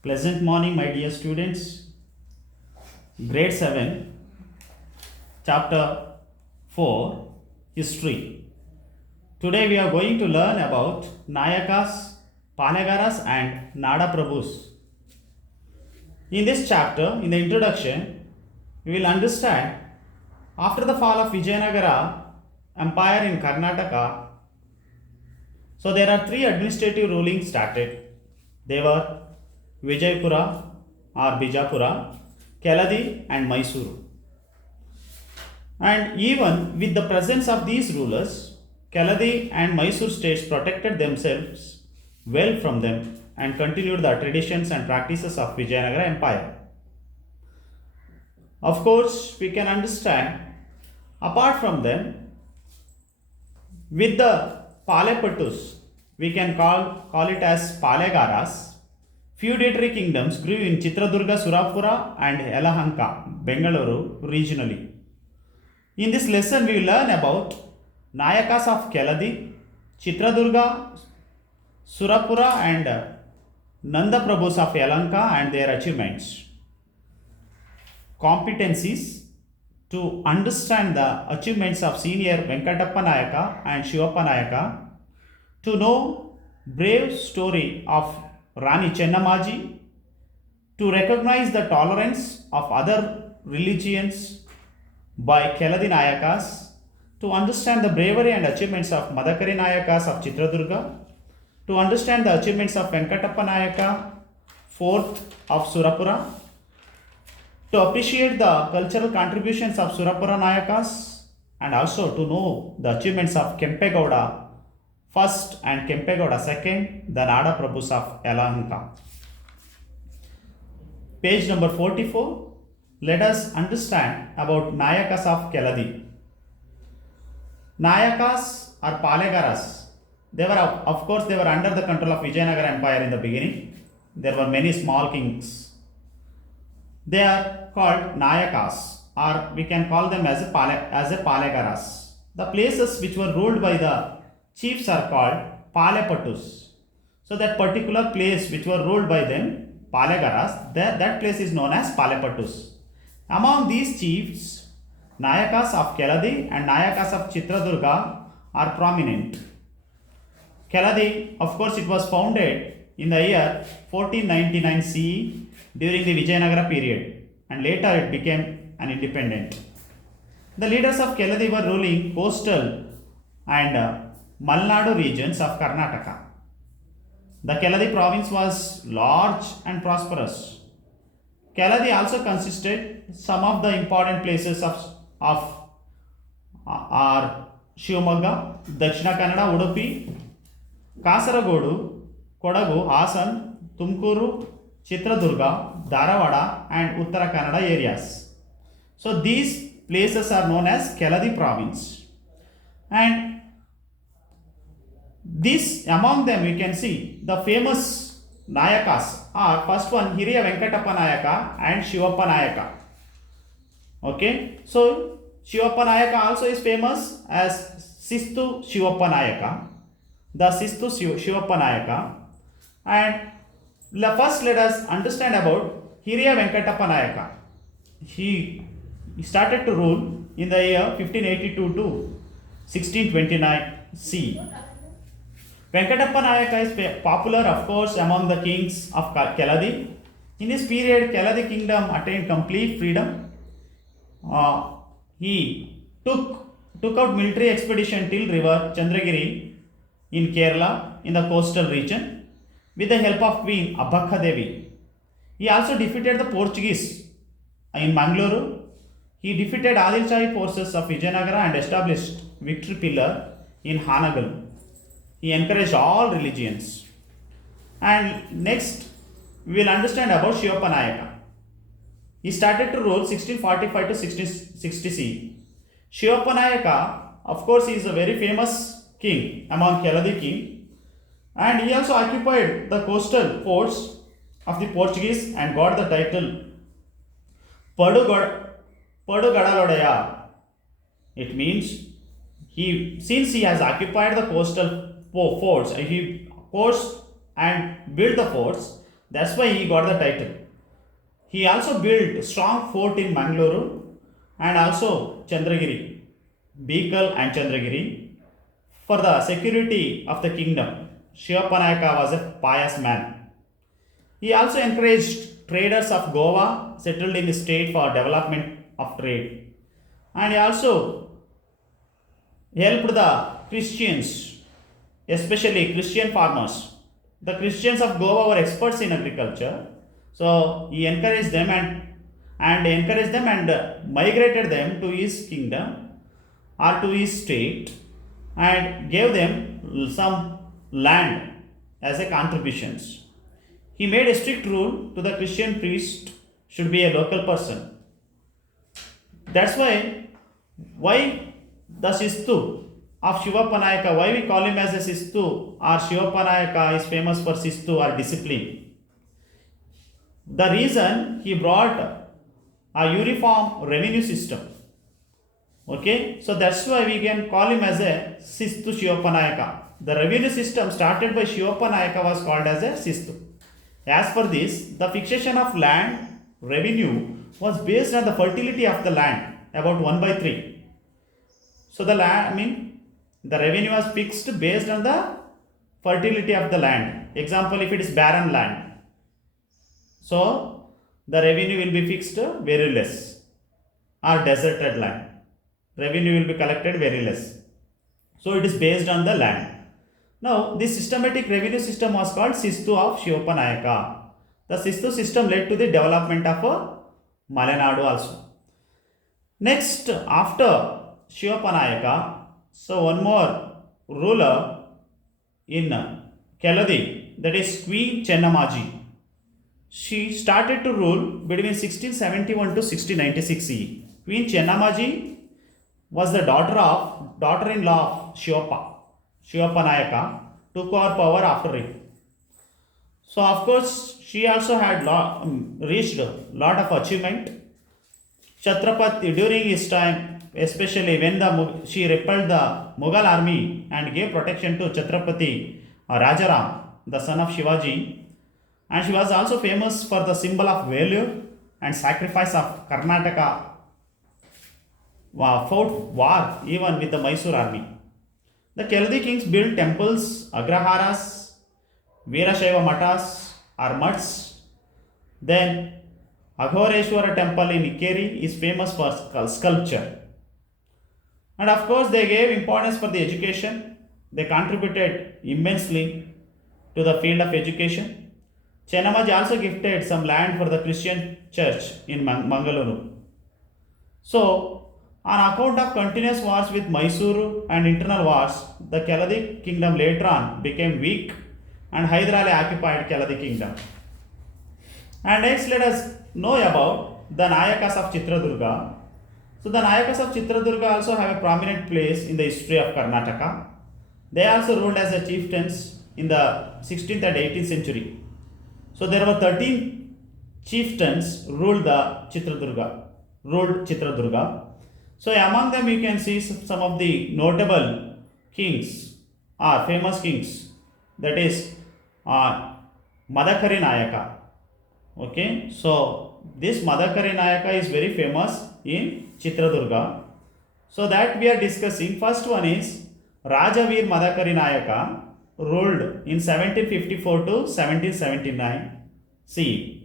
Pleasant morning, my dear students. Grade 7, Chapter 4, History. Today we are going to learn about Nayakas, Palagaras, and Nada Prabhus. In this chapter, in the introduction, we will understand after the fall of Vijayanagara Empire in Karnataka. So there are three administrative rulings started. They were Vijaypura or Bijapura, Keladi, and Mysuru. And even with the presence of these rulers, Keladi and Mysore states protected themselves well from them and continued the traditions and practices of Vijayanagara Empire. Of course, we can understand, apart from them, with the Palepatus, we can call it as Palegaras. Feudatory kingdoms grew in Chitradurga, Surapura, and Yelahanka, Bengaluru regionally. In this lesson, we will learn about Nayakas of Keladi, Chitradurga, Surapura, and Nanda Prabhus of Yelahanka and their achievements. Competencies to understand the achievements of senior Venkatappa Nayaka and Shivappa Nayaka, to know brave story of Rani Chennamaji, to recognize the tolerance of other religions by Keladi Nayakas, to understand the bravery and achievements of Madakari Nayakas of Chitradurga, to understand the achievements of Venkatappa Nayaka, 4th of Surapura, to appreciate the cultural contributions of Surapura Nayakas, and also to know the achievements of Kempegowda first and Kempegowda second, the Nada Prabhus of Yelahanka. Page number 44. Let us understand about Nayakas of Keladi. Nayakas or Palegaras, they were under the control of Vijayanagara Empire in the beginning. There were many small kings. They are called Nayakas, or we can call them as a Palegaras. The places which were ruled by the chiefs are called Palepatus. So that particular place which were ruled by them, Palegaras, that place is known as Palepatus. Among these chiefs, Nayakas of Keladi and Nayakas of Chitradurga are prominent. Keladi, of course, it was founded in the year 1499 CE during the Vijayanagara period, and later it became an independent. The leaders of Keladi were ruling coastal and Malnadu regions of Karnataka. The Keladi province was large and prosperous. Keladi also consisted some of the important places of are Shivamogga, Dakshina Kannada, Udupi, Kasaragodu, Kodagu, Hasan, Tumkuru, Chitradurga, Dharawada, and Uttara Kannada areas. So these places are known as Keladi province. And this, among them we can see the famous Nayakas are first one Hiriya Venkatappa Nayaka and Shivappa Nayaka. Okay, so Shivappa Nayaka also is famous as Sistu Shivappa Nayaka, the Sistu Shivappa Nayaka. And first let us understand about Hiriya Venkatappa Nayaka. He started to rule in the year 1582 to 1629 CE. Venkatappa Nayaka is popular, of course, among the kings of Keladi. In this period, Keladi kingdom attained complete freedom. He took out military expedition till river Chandragiri in Kerala in the coastal region with the help of Queen Abbakha Devi. He also defeated the Portuguese in Mangalore. He defeated Adil Shahi forces of Vijayanagara and established victory pillar in Hanagal. He encouraged all religions. And next, we will understand about Shivappa Nayaka. He started to rule 1645 to 1660 CE. Shivappa Nayaka, of course, he is a very famous king among Keladi king, and he also occupied the coastal forts of the Portuguese and got the title Padugadalodaya. It means since he has occupied the coastal forts, he forced and built the forts, That's why he got the title. He also built strong fort in Mangalore and also Chandragiri, Bikal and Chandragiri for the security of the kingdom. Shivapanayaka was a pious man. He also encouraged traders of Goa settled in the state for development of trade. And he also helped the Christians, especially Christian farmers. The Christians of Goa were experts in agriculture, so he encouraged them and migrated them to his kingdom or to his state and gave them some land as a contributions. He made a strict rule to the Christian priest should be a local person. That's why the Sistu of Shivapanayaka, why we call him as a Sistu or Shivapanayaka is famous for Sistu or discipline. The reason he brought a uniform revenue system. Okay, so that's why we can call him as a Sistu Shivapanayaka. The revenue system started by Shivapanayaka was called as a Sistu. As for this, the fixation of land revenue was based on the fertility of the land, about 1 by 3. So the land, the revenue was fixed based on the fertility of the land. Example, if it is barren land, so the revenue will be fixed very less, or deserted land, revenue will be collected very less. So it is based on the land. Now this systematic revenue system was called Sistu of Shivapanayaka. The Sistu system led to the development of Malenadu also. Next, after Shivapanayaka, so one more ruler in Keladi, that is Queen Chennammaji. She started to rule between 1671 to 1696 CE. Queen Chennammaji was the daughter-in-law of Shivapanayaka, took over power after it. So of course she also had reached a lot of achievement. Chhatrapati during his time, especially when she repelled the Mughal army and gave protection to Chhatrapati Rajaram, the son of Shivaji, and she was also famous for the symbol of valor and sacrifice of Karnataka fought war even with the Mysore army. The Keladi kings built temples, agraharas, Veerashaiva matas or mutts. Then Aghoreshwara temple in Ikkeri is famous for sculpture. And of course they gave importance for the education. They contributed immensely to the field of education. Chennammaji also gifted some land for the Christian church in Mangalore. So, on account of continuous wars with Mysuru and internal wars, the Keladi kingdom later on became weak and Hyder Ali occupied Keladi kingdom. And next let us know about the Nayakas of Chitradurga. So the Nayakas of Chitradurga also have a prominent place in the history of Karnataka. They also ruled as the chieftains in the 16th and 18th century. So there were 13 chieftains ruled Chitradurga. So among them you can see some of the notable kings or famous kings, that is Madakari Nayaka. Okay, so this Madakari Nayaka is very famous in Chitradurga. So that we are discussing. First one is Rajaveer Madakari Nayaka, ruled in 1754 to 1779 CE.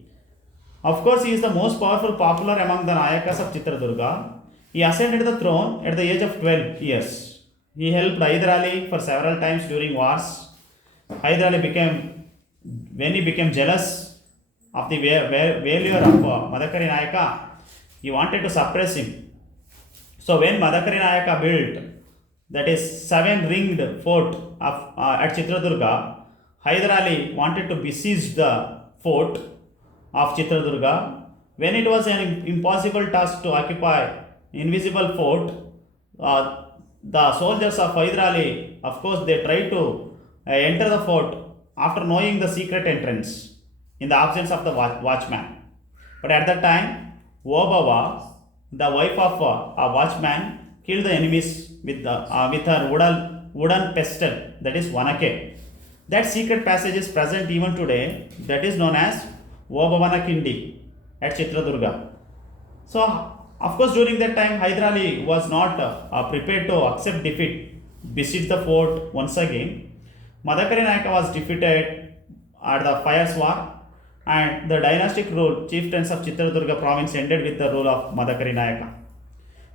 Of course, he is the most powerful popular among the Nayakas of Chitradurga. He ascended the throne at the age of 12 years. He helped Hyder Ali for several times during wars. Hyder Ali when he became jealous of the value of Madakari Nayaka, he wanted to suppress him. So when Madakari Nayaka built, that is 7-ringed fort at Chitradurga, Hyder Ali wanted to besiege the fort of Chitradurga. When it was an impossible task to occupy invisible fort, the soldiers of Hyder Ali, of course, they tried to enter the fort after knowing the secret entrance in the absence of the watchman. But at that time, Obawa, the wife of a watchman, killed the enemies with her wooden pestle, that is Vanake. That secret passage is present even today, that is known as Obavana Kindi at Chitradurga. So, of course, during that time, Hyder Ali was not prepared to accept defeat, besiege the fort once again. Madakari Nayaka was defeated at the Fires War, and the dynastic rule, chieftains of Chitradurga province ended with the rule of Madakari Nayaka.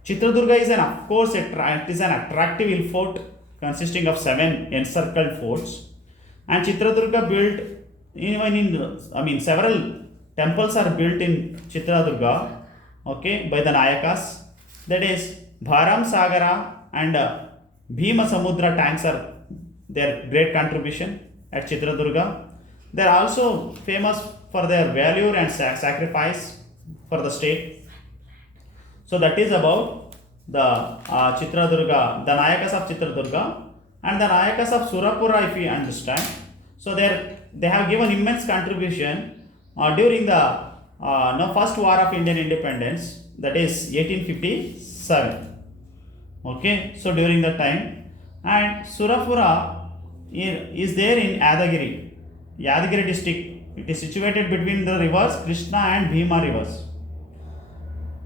Chitradurga is of course, it is an attractive hill fort consisting of 7 encircled forts, and Chitradurga built even in, several temples are built in Chitradurga, okay, by the Nayakas. That is Bharam Sagara and Bhima Samudra tanks are their great contribution at Chitradurga. They are also famous for their valor and sacrifice for the state. So that is about the Chitradurga, the Nayakas of Chitradurga and the Nayakas of Surapura, if you understand. So they have given immense contribution during the first war of Indian independence, that is 1857. Okay, so during that time, and Surapura is there in Yadagiri district. It is situated between the rivers Krishna and Bhima rivers.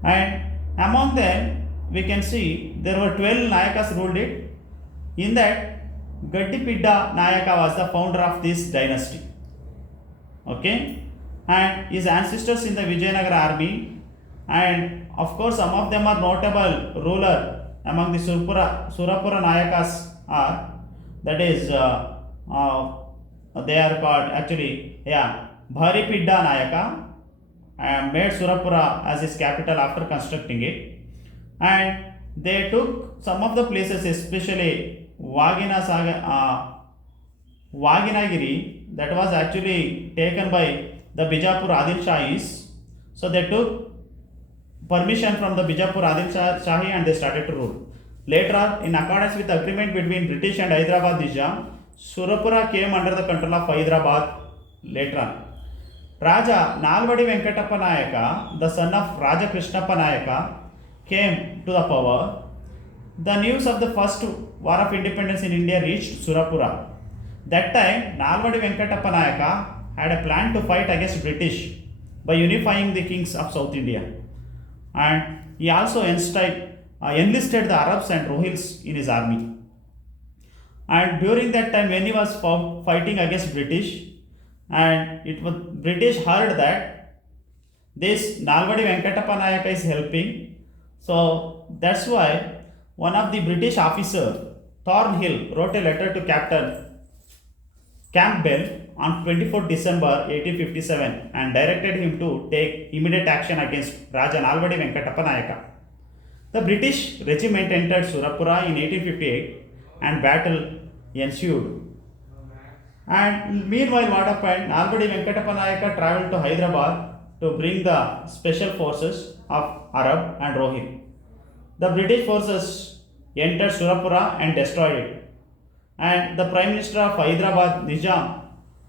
And among them, we can see there were 12 Nayakas ruled it. In that, Gaddipidda Nayaka was the founder of this dynasty. Okay, and his ancestors in the Vijayanagara army, and of course, some of them are notable ruler among the Surapura Nayakas are, that is, they are called actually, Bharipidda Nayaka, and made Surapura as his capital after constructing it. And they took some of the places, especially Vaginagiri, that was actually taken by the Bijapur Adil Shahis. So they took permission from the Bijapur Adil Shahi and they started to rule. Later, in accordance with the agreement between British and Hyderabad Nizam, Surapura came under the control of Hyderabad later on. Raja Nalvadi Venkatappa Nayaka, the son of Raja Krishnappa Nayaka, came to the power. The news of the first war of independence in India reached Surapura. That time, Nalvadi Venkatappa Nayaka had a plan to fight against British by unifying the kings of South India. And he also enlisted the Arabs and Rohils in his army. And during that time, when he was fighting against British, and it was British heard that this Nalvadi Venkatappa Nayaka is helping, so that's why one of the British officer, Thornhill, wrote a letter to Captain Campbell on 24 December 1857 and directed him to take immediate action against Raja Nalvadi Venkatappa Nayaka. The British regiment entered Surapura in 1858 and battle ensued. And meanwhile, what happened? Nalvadi Venkatappa Nayaka travelled to Hyderabad to bring the special forces of Arab and Rohil. The British forces entered Surapura and destroyed it. And the Prime Minister of Hyderabad, Nizam,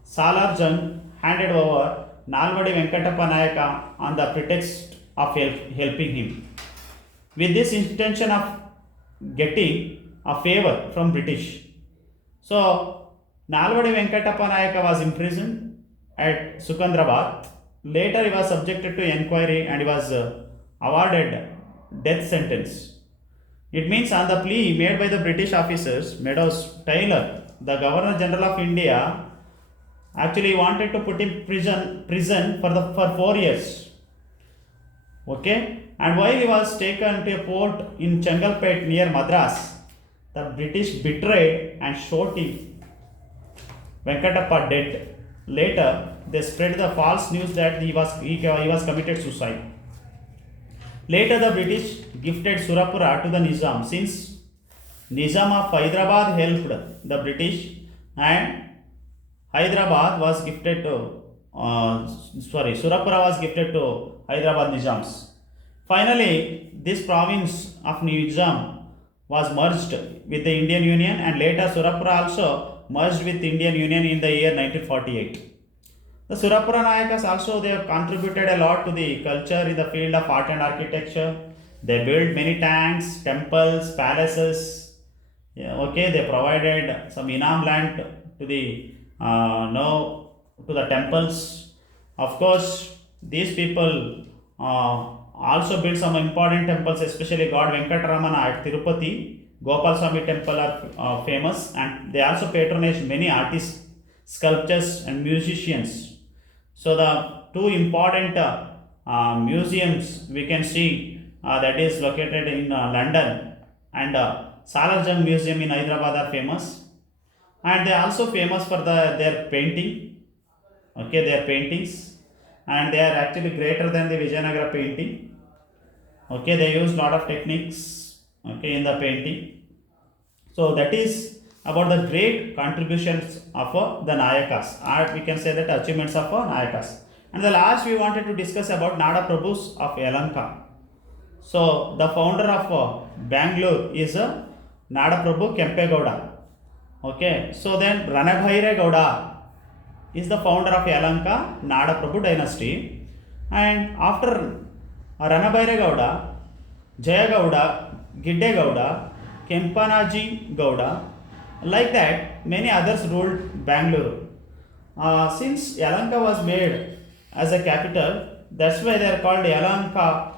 Salar Jung, handed over Nalvadi Venkatappa Nayaka on the pretext of helping him, with this intention of getting a favor from British. So, Nalvadi Venkatappa Nayaka was imprisoned at Sukandrabad. Later, he was subjected to inquiry and he was awarded death sentence. It means on the plea made by the British officers, Meadows Taylor, the Governor General of India, actually wanted to put him prison for 4 years. Okay, and while he was taken to a port in Chengalpet near Madras, the British betrayed and shot him. Venkatappa dead. Later, they spread the false news that he was committed suicide. Later, the British gifted Surapura to the Nizam, since Nizam of Hyderabad helped the British, and Hyderabad was gifted to Surapura was gifted to Hyderabad Nizams. Finally, this province of Nizam was merged with the Indian Union, and later Surapura also merged with Indian Union in the year 1948. The Surapura Nayakas also, they have contributed a lot to the culture in the field of art and architecture. They built many tanks, temples, palaces. Yeah, okay, they provided some Inam land to the no to the temples. Of course, these people also built some important temples, especially God Venkataramana at Tirupati. Gopal Swami temple are famous, and they also patronage many artists, sculptors, and musicians. So the two important museums we can see that is located in London, and Salarjung Museum in Hyderabad are famous, and they are also famous for their painting. Okay, their paintings, and they are actually greater than the Vijayanagara painting. Okay, they use lot of techniques. Okay, in the painting. So that is about the great contributions of the Nayakas, or we can say that achievements of Nayakas. And the last we wanted to discuss about Nada Prabhus of Yalanka. So the founder of Bangalore is Nada Prabhu Kempegowda. Okay, so then Ranabhaire Gowda is the founder of Yalanka Nada Prabhu dynasty. And after Ranabhaire Gowda, Jaya Gowda, Gidde Gowda, Kempanaji Gowda, like that, many others ruled Bangalore. Since Yalanka was made as a capital, that's why they are called Yalanka,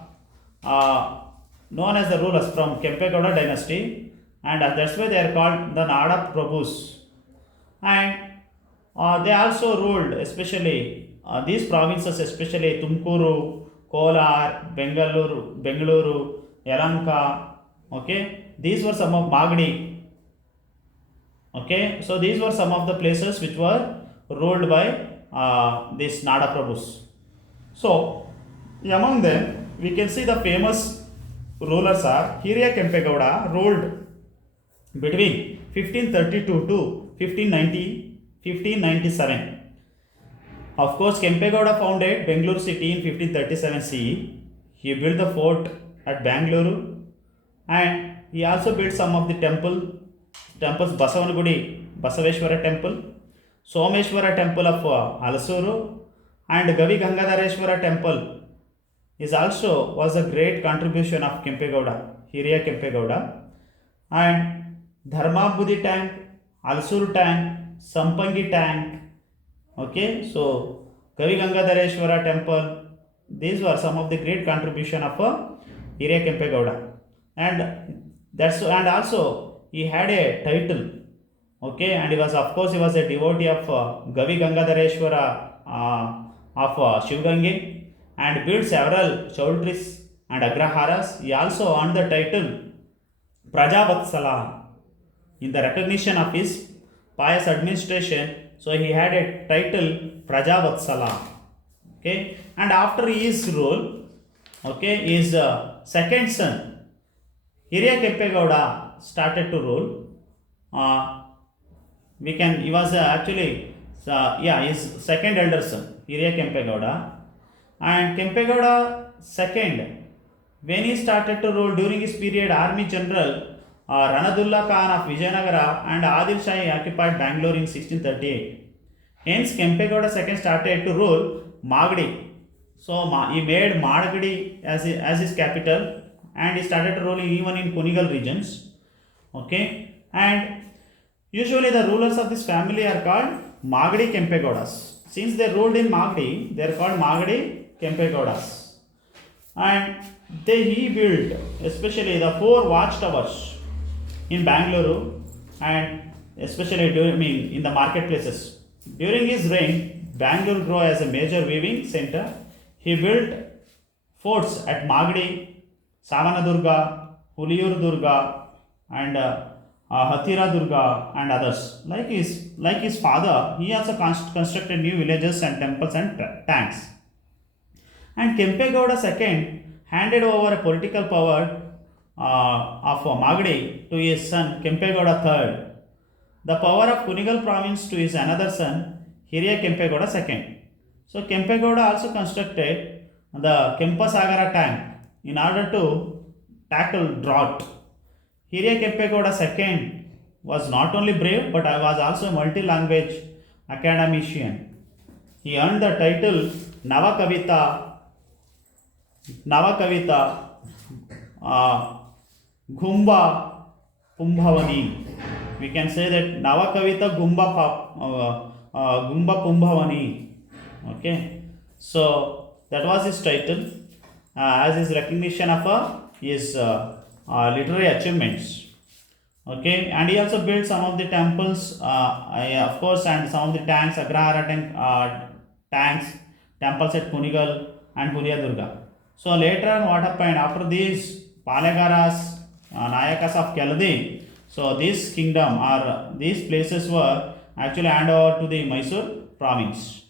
known as the rulers from Kempegowda dynasty, and that's why they are called the Nada Prabhus. And they also ruled, especially these provinces, especially Tumkuru, Kolar, Bengaluru, Yalanka. Okay, these were some of Magdi. Okay, so these were some of the places which were ruled by these Nada Prabhus. So among them, we can see the famous rulers are Hiriya Kempegowda, ruled between 1532 to 1597. Of course, Kempegowda founded Bangalore city in 1537 CE. He built the fort at Bangalore, and he also built some of the temples, Basavanagudi, Basaveshwara temple, Someshwara temple of Alasuru, and Gavi Gangadhareshwara temple is also was a great contribution of Kempegowda, Hiriya Kempegowda, and Dharmabudhi tank, Alasuru tank, Sampangi tank. Okay, so Gavi Gangadhareshwara temple, these were some of the great contribution of Hiriya Kempegowda, and also he had a title. Okay, and he was, of course, he was a devotee of Gavi Gangadhareshwara of Shivgangi, and built several chowdhuries and agraharas. He also earned the title Prajavatsala in the recognition of his pious administration. So he had a title Prajavatsala. Okay, and after his rule, okay, his second son Hiriya Kempegowda started to rule. He was actually his second elder son Hiriya Kempegowda, and Kempegowda second, when he started to rule during his period, Army General Ranadullah Khan of Vijayanagara and Adil Shahi occupied Bangalore in 1638. Hence, Kempegowda II started to rule Magdi. So, he made Madgadi as his capital, and he started ruling even in Kunigal regions. Okay, and usually the rulers of this family are called Magdi Kempegowdas. Since they ruled in Magdi, they are called Magdi Kempegowdas. And he built especially the 4 watchtowers in Bangalore, and especially in the marketplaces. During his reign, Bangalore grew as a major weaving center. He built forts at Magdi, Savanadurga, Huliyur Durga, and Hathira Durga, and others. Like his father, he also constructed new villages and temples and tanks. And Kempegowda II handed over a political power of Magdi to his son Kempegowda III, the power of Kunigal province to his another son Hiriya Kempegowda II. So Kempegowda also constructed the Kempasagara tank in order to tackle drought. Hiriya Kempegowda II was not only brave but was also a multi-language academician. He earned the title Navakavita Gumba Pumbhavani. We can say that Navakavita Gumba Gumba Pumbhavani. Okay, so that was his title as his recognition of his literary achievements. Okay, and he also built some of the temples, of course, and some of the tanks, Agrahara tanks, temples at Kunigal and Puryadurga. So later on, what happened after these Palagaras, Nayakas of Keladi? So this kingdom or these places were actually handed over to the Mysore province.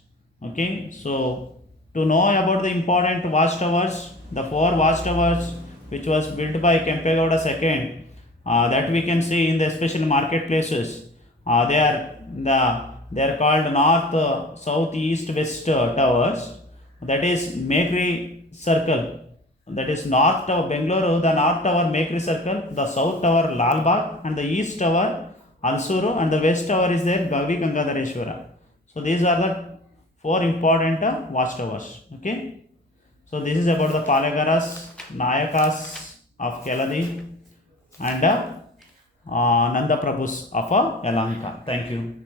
Okay, so to know about the important watchtowers, the four watchtowers which was built by Kempegowda II, that we can see in the special marketplaces. They are called north, south, east, west towers. That is Mekri Circle. That is north tower Bengaluru. The north tower Mekri Circle. The south tower Lalbagh, and the east tower Alsuru, and the west tower is there Gavi Gangadhareshwara. So these are the four important watchtowers. Okay. So this is about the Palagaras, Nayakas of Keladi, and Nanda Prabhus of Yalanka. Thank you.